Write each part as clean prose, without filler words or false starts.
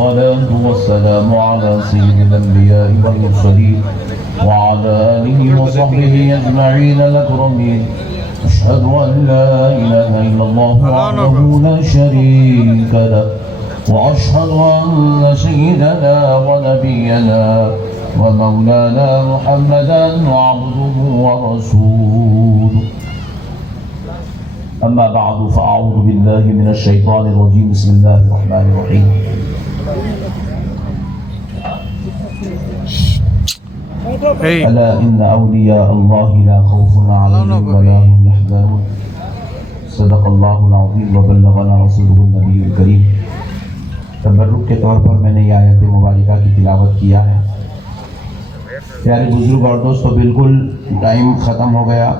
والصلاة والسلام على سيد الأنبياء والمرسلين وعلى آله وصحبه أجمعين الأكرمين. أشهد أن لا إله إلا الله وحده لا شريك له وأشهد أن سيدنا ونبينا ومولانا محمدا عبده ورسوله. أما بعد فأعوذ بالله من الشيطان الرجيم. بسم الله الرحمن الرحيم. ألا إن أولياء الله لا خوف عليهم ولا هم يحزنون. صدق الله العظيم وبلغنا رسوله النبي الكريم. تبرک کے طور پر میں نے یہ آیت مبارکہ کی تلاوت کیا ہے. پیارے بزرگ اور دوستو، بالکل ٹائم ختم ہو گیا.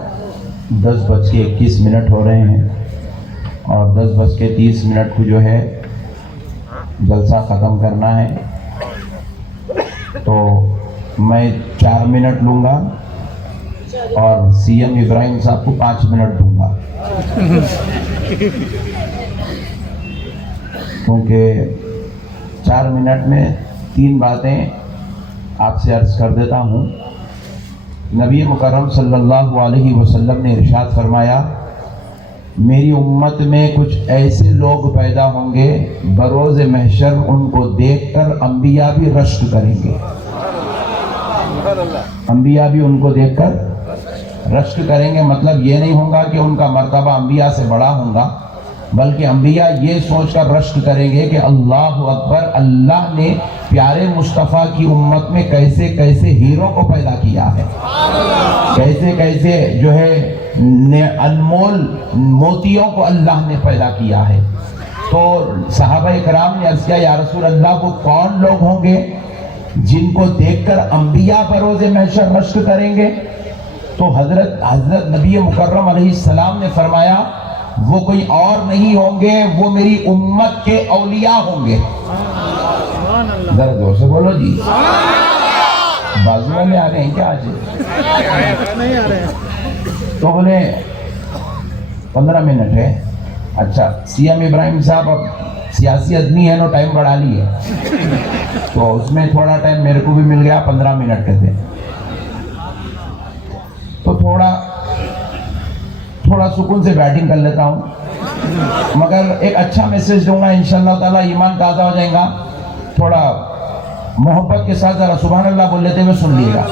10:21 ہو رہے ہیں اور 10:30 کو جو ہے جلسہ ختم کرنا ہے. تو میں 4 منٹ لوں گا اور سی ایم ابراہیم صاحب کو 5 منٹ دوں گا، کیونکہ 4 منٹ میں 3 باتیں آپ سے عرض کر دیتا ہوں. نبی مکرم صلی اللہ علیہ وسلم نے ارشاد فرمایا، میری امت میں کچھ ایسے لوگ پیدا ہوں گے بروز محشر ان کو دیکھ کر انبیاء بھی رشک کریں گے. انبیاء بھی ان کو دیکھ کر رشک کریں گے. مطلب یہ نہیں ہوگا کہ ان کا مرتبہ انبیاء سے بڑا ہوگا، بلکہ انبیاء یہ سوچ کر رشک کریں گے کہ اللہ اکبر، اللہ نے پیارے مصطفیٰ کی امت میں کیسے کیسے ہیرو کو پیدا کیا ہے، کیسے کیسے جو ہے انمول موتیوں کو اللہ نے پیدا کیا ہے. تو صحابہ کرام نے عرض کیا، یا رسول اللہ، وہ کون لوگ ہوں گے جن کو دیکھ کر انبیاء بروز محشر رشک کریں گے؟ تو حضرت نبی مکرم علیہ السلام نے فرمایا، وہ کوئی اور نہیں ہوں گے، وہ میری امت کے اولیاء ہوں گے. ذرا زور سے بولو جی. بازو والے آ رہے ہیں کیا آج؟ نہیں آ رہے ہیں. تو بولے 15 منٹ ہے. اچھا، سی ایم ابراہیم صاحب اب سیاسی آدمی ہے، نو ٹائم بڑھا لیے، تو اس میں تھوڑا ٹائم میرے کو بھی مل گیا، 15 منٹ کے تھے. تو تھوڑا سکون سے بیٹنگ کر لیتا ہوں، مگر ایک اچھا میسج دوں گا انشاءاللہ تعالیٰ. ایمان تازہ ہو جائے گا. تھوڑا محبت کے ساتھ ذرا سبحان اللہ بول لیتے ہوئے سن لیے گا.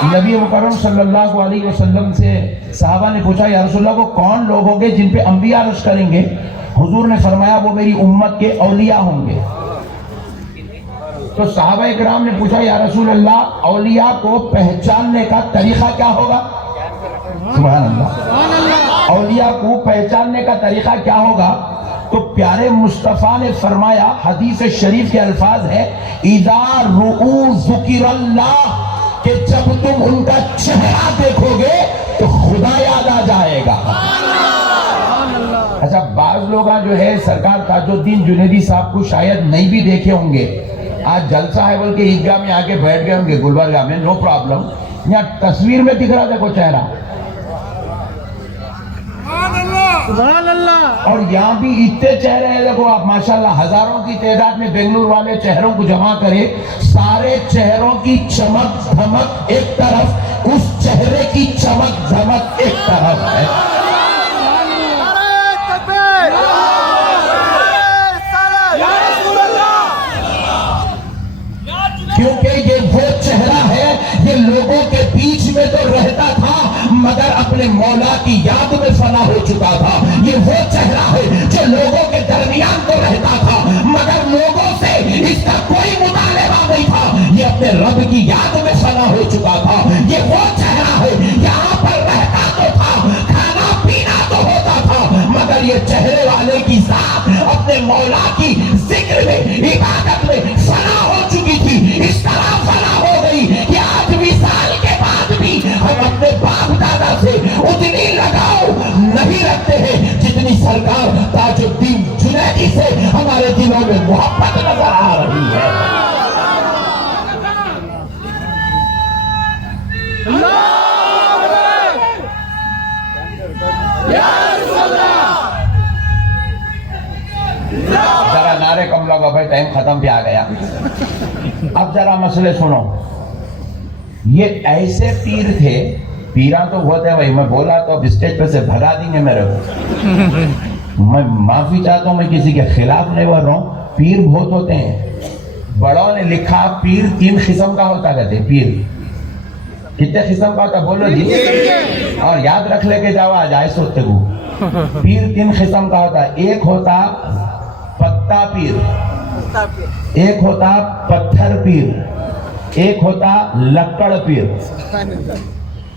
تو نبی مکرم صلی اللہ علیہ وسلم سے صحابہ نے پوچھا، یا رسول اللہ، کو کون لوگ ہوں گے جن پہ انبیاء رشک کریں گے؟ حضور نے فرمایا، وہ میری امت کے اولیاء ہوں گے. تو صحابہ کرام نے پوچھا، یا رسول اللہ، اولیاء کو پہچاننے کا طریقہ کیا ہوگا؟ سبحان اللہ. اولیاء کو پہچاننے کا طریقہ کیا ہوگا؟ تو پیارے مصطفیٰ نے فرمایا، حدیث شریف کے الفاظ ہے، اذا رؤوا ذکر اللہ، کہ جب تم ان کا چہرہ دیکھو گے تو خدا یاد آ جائے گا. اچھا، بعض لوگ جو ہے سرکار تاج الدین جنیدی صاحب کو شاید نہیں بھی دیکھے ہوں گے. آج جلسہ ہے بول کے عیدگاہ میں آ کے بیٹھ گئے ہوں گے گلبرگہ میں، نو پرابلم. یہاں تصویر میں دکھ رہا دیکھو چہرہ، سبحان اللہ. اور یہاں بھی اتنے چہرے ہیں دیکھو آپ، ماشاءاللہ ہزاروں کی تعداد میں بنگلور والے چہروں کو جمع کرے، سارے چہروں کی چمک دھمک ایک طرف، اس چہرے کی چمک دھمک ایک طرف ہے. کیونکہ یہ وہ چہرہ ہے، یہ لوگوں کے بیچ میں تو رہتا تھا مگر اپنے مولا کی یاد میں فنا ہو چکا تھا. یہ وہ چہرہ ہے جو لوگوں کے درمیان تو رہتا تھا مگر لوگوں سے اس کا کوئی مطالبہ نہیں تھا. یہ اپنے رب کی یاد میں فنا ہو چکا تھا. یہ وہ چہرہ ہے، یہاں پر رہتا تو تھا، کھانا پینا تو ہوتا تھا، مگر یہ چہرے والے کی ذات اپنے مولا کی ذکر میں، عبادت میں فنا ہو چکی تھی. اس طرح فنا ہو گئی کہ آج بھی سال کے بعد بھی ہم اپنے باپ دادا سے اتنی لگاؤ نہیں رکھتے ہیں جتنی سرکار تاج الدین جنیدی سے ہمارے دلوں میں محبت نظر آ رہی ہے. ذرا کنارے کم لگا بھائی ٹائم ختم بھی آ گیا. اب ذرا مسئلے سنو. یہ ایسے پیر تھے, پیرا تو ہوتے بھائی, میں بولا تو اب اسٹیج پہ سے بھگا دیں گے میرے کو. میں معافی چاہتا ہوں, میں کسی کے خلاف نہیں بول رہا ہوں. پیر بہت ہوتے ہیں. بڑوں نے لکھا پیر 3 قسم کا ہوتا کہتے. پیر کتنے قسم کا ہوتا بولو جی, اور یاد رکھ لے کے جاؤ آج آئے سوتے کو. پیر 3 قسم کا ہوتا. ایک ہوتا پتا پیر, ایک ہوتا پتھر پیر, ایک ہوتا لکڑ پیر.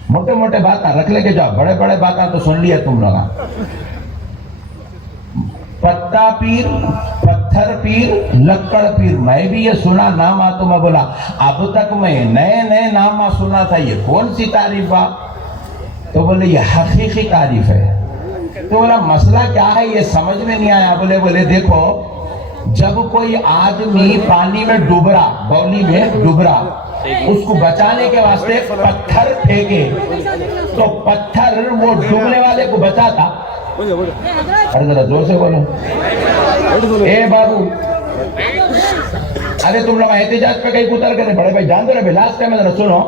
موٹے موٹے باتیں رکھ لے کے جاؤ, بڑے بڑے باتیں تو سن لیا تم لوگ. پتا پیر, پتھر پیر, لکڑ پیر. میں بھی یہ سنا نام تو میں بولا اب تک میں نئے نئے نام سنا تھا, یہ کون سی تعریف ہے؟ تو بولے یہ حقیقی تعریف ہے. تو بولا مسئلہ کیا ہے, یہ سمجھ میں نہیں آیا. بولے دیکھو, جب کوئی آدمی پانی میں ڈوب رہا, بولی میں ڈوب رہا, اس کو بچانے کے واسطے پتھر پھینکے تو پتھر وہ ڈوبنے والے کو بچاتا. ارے ذرا زور سے بولو اے بابو. ارے تم لوگ احتجاج پہ کہیں اتر کرے بڑے بھائی, جان دو رہے لاسٹ ٹائم ذرا سنو.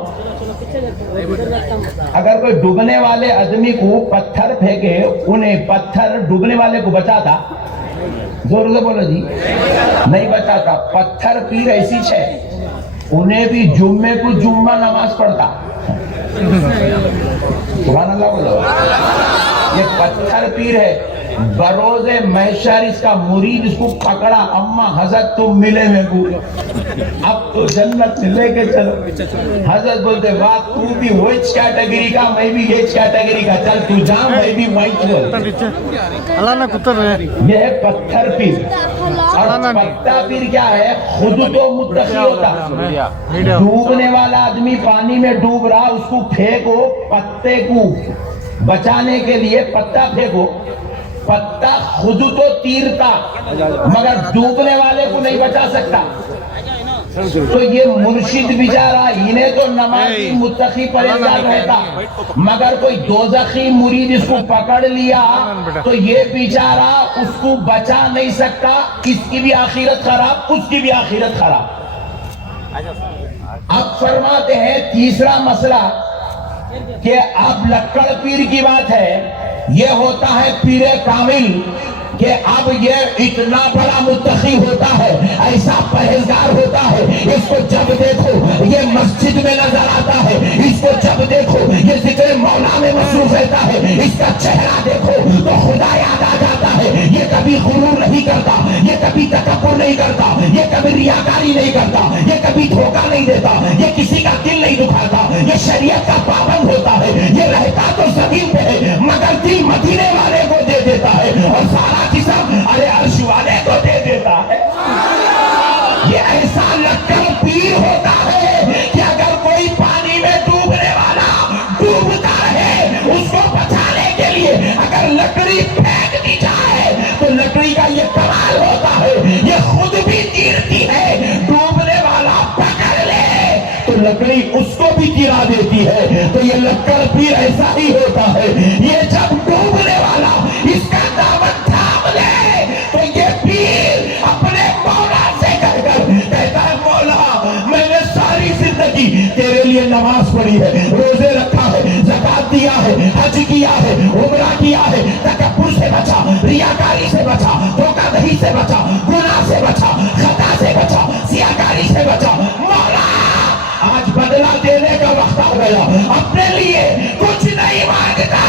اگر کوئی ڈوبنے والے آدمی کو پتھر پھینکے, انہیں پتھر ڈوبنے والے کو بچاتا, زور سے بولو جی, نہیں بچاتا. پتھر پیر ایسی ہے, انہیں بھی جمعے کو جمعہ نماز پڑھتا. سبحان اللہ بولو. یہ پتھر پیر ہے. بروز محشر اس کا مرید اس کو پکڑا, اما حضرت تم ملے میں کو, اب تو جنت لے کے چلو. حضرت بولتے واہ تو بھی ویچ کیٹیگری کا, میں بھی ایچ کیٹیگری کا, چل تو جا میں بھی وائٹ بول. یہ ہے پتھر پیر. اور پتا پیر کیا ہے, خود تو متقی ہوتا. ڈوبنے والا آدمی پانی میں ڈوب رہا, اس کو پھینکو, پتے کو بچانے کے لیے پتا پھینکو. پتا خود تو تیرتا مگر ڈوبنے والے کو نہیں بچا سکتا. تو یہ مرشد بیچارہ, انہیں تو نمازی متقی پرہیزگار رہتا, مگر کوئی دوزخی مرید اس کو پکڑ لیا تو یہ بیچارہ اس کو بچا نہیں سکتا. اس کی بھی آخرت خراب, اس کی بھی آخرت خراب. اب فرماتے ہیں تیسرا مسئلہ کہ اب لکڑ پیر کی بات ہے. یہ ہوتا ہے پیر کامل کہ اب یہ اتنا بڑا متقی ہوتا ہے, ایسا پرہیزگار ہوتا ہے, اس کو جب دیکھو یہ مسجد میں نظر آتا ہے, اس کو جب دیکھو یہ ذکر مولا میں مصروف رہتا ہے, اس کا چہرہ دیکھو تو خدا یاد آ جاتا ہے. یہ کبھی غرور نہیں کرتا, یہ کبھی تکبر نہیں کرتا, یہ کبھی ریاکاری نہیں کرتا, یہ کبھی دھوکہ نہیں دیتا, یہ کسی کا دل نہیں دکھاتا, یہ شریعت کا پابند ہوتا ہے. یہ رہتا تو زمین پہ ہے مگر دل مدینے والے کو دے دیتا ہے, اور سارا قسم ارے عرش والے کو دے دیتا ہے. یہ ایسا لکڑ پیر ہوتا ہے کہ اگر کوئی پانی میں ڈوبنے والا ڈوبتا رہے, اس کو بچانے کے لیے اگر لکڑی پھینک دی جائے تو لکڑی کا یہ کمال ہوتا ہے, یہ خود بھی تیرتی ہے. ڈوبنے والا پکڑ لے تو لکڑی اس کو بھی گرا دیتی ہے. تو یہ لکڑ پیر ایسا ہی ہوتا ہے. یہ جب ڈوبنے والا اس کا دامن تھام لے تو یہ پیر اپنے مولا سے کہتا ہے مولا میں نے ساری زندگی تیرے لیے نماز پڑھی ہے, روزے رکھا ہے, زکات دیا ہے, حج کیا ہے, عمرہ کیا ہے, تکبر سے بچا, ریاکاری سے بچا, دھوکہ دہی سے بچا, گناہ سے بچا, خطا سے بچا, سیاکاری سے بچا. مولا آج بدلہ دینے کا وقت آ گیا, اپنے لیے کچھ نہیں مانگتا,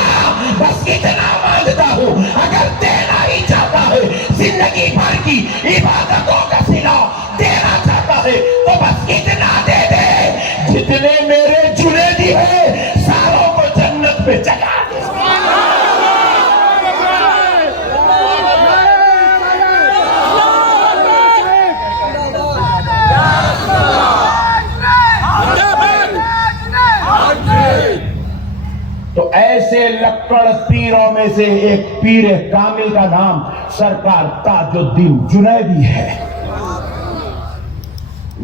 بس اتنا مانگتا ہوں اگر دینا ہی چاہتا ہے زندگی بھر کی عبادتوں کا صلہ دینا چاہتا ہے تو بس اتنا دے دے جتنے میرے جنیدی ہے ساروں کو جنت پہ چلا دے. تو ایسے لکڑ پیروں میں سے ایک پیر کامل کا نام سرکار تاج الدین جنیدی ہے.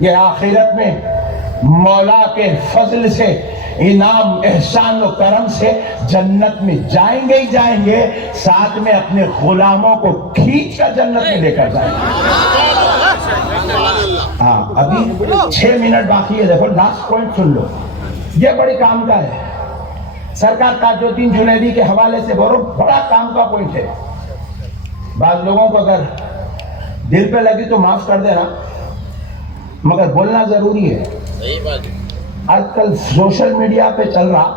یہ آخرت میں مولا کے فضل سے, انعام احسان و کرم سے جنت میں جائیں گے ہی جائیں گے, ساتھ میں اپنے غلاموں کو کھینچ کر جنت میں لے کر جائیں گے. ہاں ابھی 6 منٹ باقی ہے، دیکھو لاسٹ پوائنٹ سن لو، یہ بڑے کام کا ہے، سرکار تاج الدین جنیدی کے حوالے سے بڑا کام کا پوائنٹ ہے، بعض لوگوں کو اگر دل پہ لگی تو معاف کر دینا، مگر بولنا ضروری ہے۔ آج کل سوشل میڈیا پہ چل رہا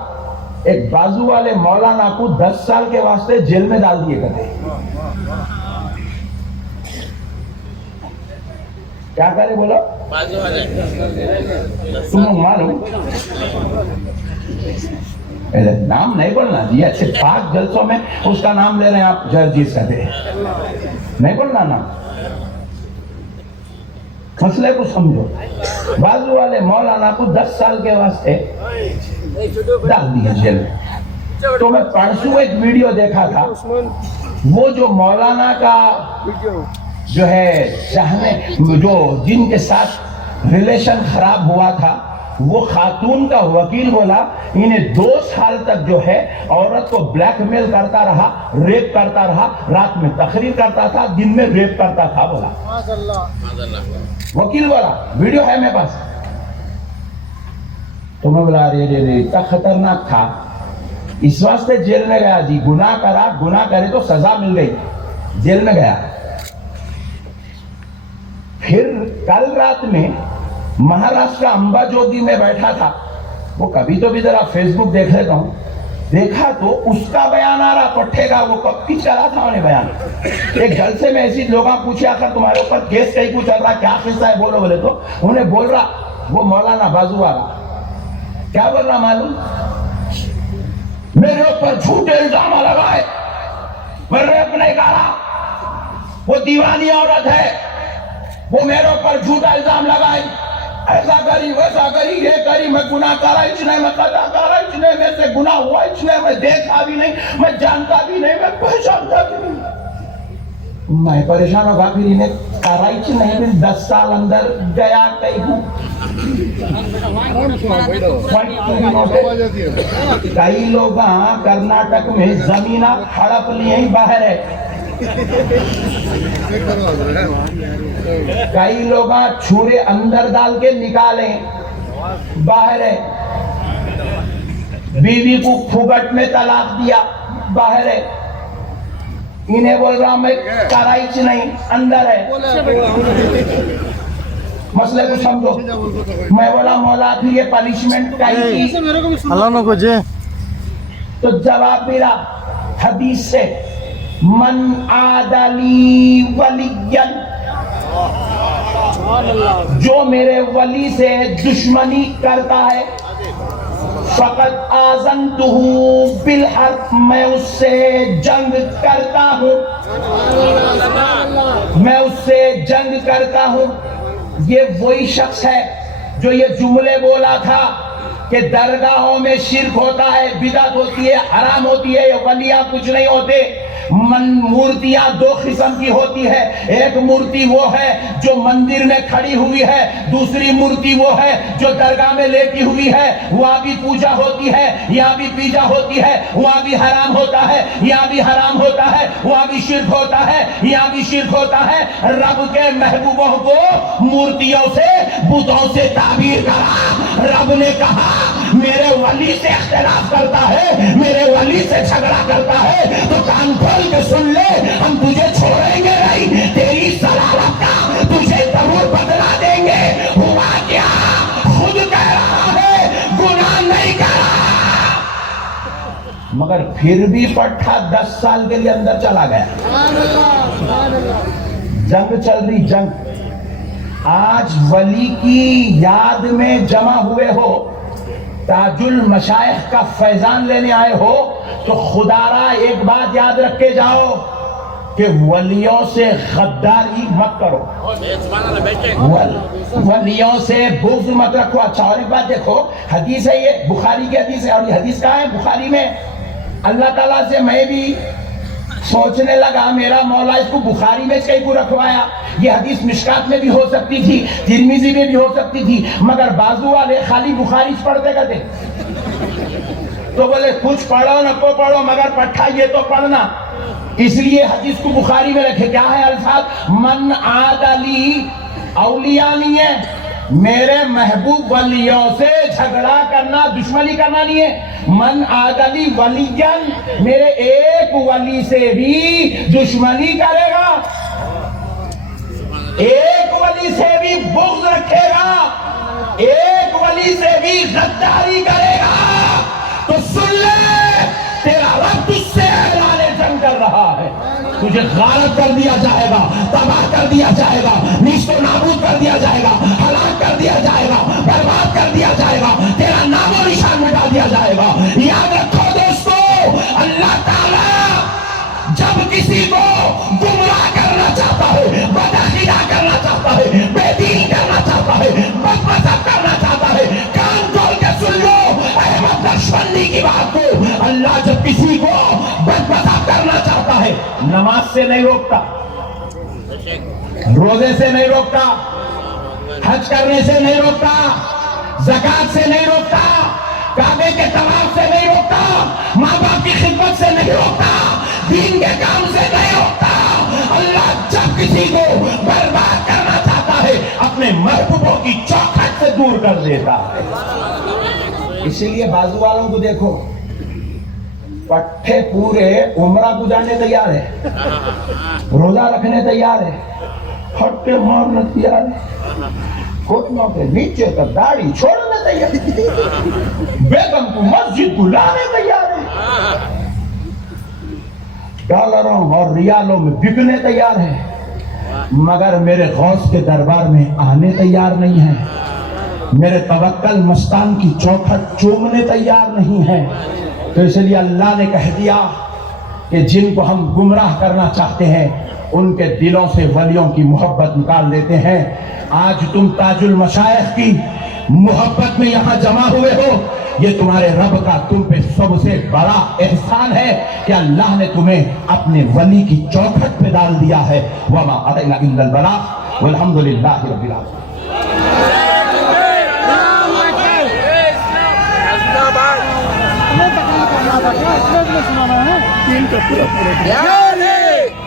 ایک بازو والے مولانا کو 10 سال کے واسطے جیل میں ڈال دیے کرتے، کیا کرے بولو تم لوگ معلوم، نام نہیں بولنا جی، اچھے پاک جلسوں میں اس کا نام لے رہے ہیں آپ، جرجیز کہتے نہیں بولنا نام، مسئلے کو سمجھو۔ بازو والے مولانا کو 10 سال کے واسطے ڈال دیا جیل میں۔ تو میں پرسوں ایک ویڈیو دیکھا تھا، وہ جو مولانا کا جو ہے چاہنے جو جن کے ساتھ ریلیشن خراب ہوا تھا، وہ خاتون کا وکیل بولا انہیں 2 سال تک جو ہے عورت کو بلیک میل کرتا رہا، ریپ کرتا رہا، رات میں تقریر کرتا تھا، دن میں ریپ کرتا تھا، بولا وکیل بولا، ویڈیو ہے میرے پاس۔ تو میں بولا رے اتنا خطرناک تھا، اس واسطے جیل میں گیا جی، گناہ کرا، گناہ کرے تو سزا مل گئی، جیل میں گیا۔ پھر کل رات میں مہاراشٹر امبا جوگی میں بیٹھا تھا، وہ کبھی تو بھی ذرا فیس بک دیکھ لیتا ہوں، دیکھا تو اس کا بیان آ رہا پٹھے کا، وہ کب کی چلا تھا انہیں بیان، ایک جلسے میں ایسی لوگاں پوچھا کر تمہارے اوپر کیس کہیں کو چل رہا، کیا قصہ ہے بولو، بولے تو انہیں بول رہا وہ مولانا بازو والا کیا بول رہا معلوم، میرے اوپر جھوٹے الزام لگائے، میں ریپ نہیں کرا، وہ دیوانی عورت ہے، وہ میرے اوپر جھوٹا الزام لگائے، ایسا کری ویسا کری، یہ کری، میں گناہ کرا اچ نہیں، میں قضا کرا اچ نہیں، میں سے گناہ ہوا اچ نہیں، میں دیکھا بھی نہیں، میں جانتا بھی نہیں، میں پہچانتا بھی نہیں، میں پریشان ہوگا، پھر انہیں کرا اچ نہیں، پھر 10 سال اندر گیا کئی ہوں، کئی لوگ کرناٹک میں زمینہ ہڑپ لیے ہی باہر ہے، کئی لوگ چھرے اندر ڈال کے نکالیں باہر ہے، بیوی کو پھگٹ میں طلاق دیا باہر ہے، انہیں بول رہا میں کرائچ نہیں اندر ہے، مسئلے کو سمجھو۔ میں بولا مولا پھر یہ پنشمنٹ کئی کی، اللہ نہ کو جے، تو جواب میرا حدیث سے، من عادلی ولیًا، جو میرے ولی سے دشمنی کرتا ہے، فقط آذنتہ بالحرب، میں اس سے جنگ کرتا ہوں، میں اس سے جنگ کرتا ہوں۔ یہ وہی شخص ہے جو یہ جملے بولا تھا کہ درگاہوں میں شرک ہوتا ہے، بدعت ہوتی ہے، حرام ہوتی ہے، یہ ولیاں کچھ نہیں ہوتے، مورتیاں 2 قسم کی ہوتی ہے، ایک مورتی وہ ہے جو مندر میں کھڑی ہوئی ہے، دوسری مورتی وہ ہے جو درگاہ میں لیٹی ہوئی ہے، وہاں بھی پوجا ہوتی ہے، یہاں بھی پوجا ہوتی ہے، وہاں بھی حرام ہوتا ہے، یہاں بھی حرام ہوتا ہے، وہاں بھی شرک ہوتا ہے، یہاں بھی شرک ہوتا ہے۔ رب کے محبوبوں کو مورتیوں سے، بتوں سے تعبیر کرا، رب نے کہا میرے ولی سے اختلاف کرتا ہے، میرے ولی سے جھگڑا کرتا ہے تو کان کھول کے سن لے، ہم تجھے چھوڑیں گے نہیں، تیری صلابت کا تجھے ضرور بدلا دیں گے۔ ہوا کیا؟ خود کہہ رہا ہے گناہ نہیں کرا، مگر پھر بھی پٹھا 10 سال کے لیے اندر چلا گیا۔ جنگ چل رہی، جنگ۔ آج ولی کی یاد میں جمع ہوئے ہو، تاج المشائخ کا فیضان لینے آئے ہو، تو خدا را ایک بات یاد رکھ کے جاؤ کہ ولیوں سے غداری مت کرو، ولیوں سے بغض مت رکھو۔ اچھا اور ایک بات دیکھو، حدیث ہے، یہ بخاری کی حدیث ہے، اور یہ حدیث کہاں ہے؟ بخاری میں۔ اللہ تعالیٰ سے میں بھی سوچنے لگا میرا مولا اس کو بخاری میں کہیں کو رکھوایا، یہ حدیث مشکات میں بھی ہو سکتی تھی، ترمذی میں بھی ہو سکتی تھی، مگر بازو والے خالی بخاری پڑھتے کرتے، تو بولے کچھ پڑھو نہ کو پڑھو مگر پٹھا یہ تو پڑھنا، اس لیے حدیث کو بخاری میں رکھے۔ کیا ہے الفاظ؟ من عادلی اولیاء نہیں ہے. میرے محبوب ولیوں سے جھگڑا کرنا دشمنی کرنا نہیں ہے. من عادلی ولیًا، میرے ایک ولی سے بھی دشمنی کرے گا، ایک ولی سے بھی بغض رکھے گا، ایک ولی سے بھی غداری کرے گا، تو سن لے تیرا رب تجھ سے اعلان جنگ کر رہا ہے. تجھے غارت کر دیا جائے گا، تباہ کر دیا جائے گا، نیست و نابود کر دیا جائے گا، ہلاک کر دیا جائے گا، برباد کر دیا جائے گا، تیرا نام و نشان مٹا دیا جائے گا. یاد رکھو دوستو، اللہ تعالیٰ جب کسی کو گمراہ کرنا چاہتا ہے، بدعقیدہ کرنا چاہتا ہے، بے دین کرنا چاہتا ہے، بد مذہب کرنا چاہتا ہے، کان کھول کے سن لو احمد نقشبندی کی بات کو. اللہ جب کسی کو بد مذہب کرنا چاہتا ہے، نماز سے نہیں روکتا، روزے سے نہیں روکتا، حج کرنے سے نہیں روکتا، زکات سے نہیں روکتا، کعبے کے طواف سے نہیں روکتا، ماں باپ کی خدمت سے نہیں روکتا، دین کے کام سے نہیں روکتا. اللہ جب کسی کو برباد کرنا چاہتا ہے، اپنے محبوبوں کی چوکھٹ سے دور کر دیتا ہے. اسی لیے بازو والوں کو دیکھو، پٹھے پورے عمرہ گزارنے تیار ہے، روزہ رکھنے تیار ہے، ہٹے مارنے تیار ہے، گھٹنوں کے نیچے تک داڑھی چھوڑنے تیار ہے، بیگم کو مسجد بلانے تیار ہے، ڈالروں اور ریالوں میں بکنے تیار ہے، مگر میرے غوث کے دربار میں آنے تیار نہیں ہے، میرے توکل مستان کی چوکھٹ چومنے تیار نہیں ہے. تو اس لیے اللہ نے کہہ دیا کہ جن کو ہم گمراہ کرنا چاہتے ہیں ان کے دلوں سے ولیوں کی محبت نکال دیتے ہیں. آج تم تاج المشائخ کی محبت میں یہاں جمع ہوئے ہو، یہ تمہارے رب کا تم پہ سب سے بڑا احسان ہے کہ اللہ نے تمہیں اپنے ولی کی چوکھٹ پہ ڈال دیا ہے. وما علینا الا البلاغ والحمدللہ رب العالمین. سنانا ہے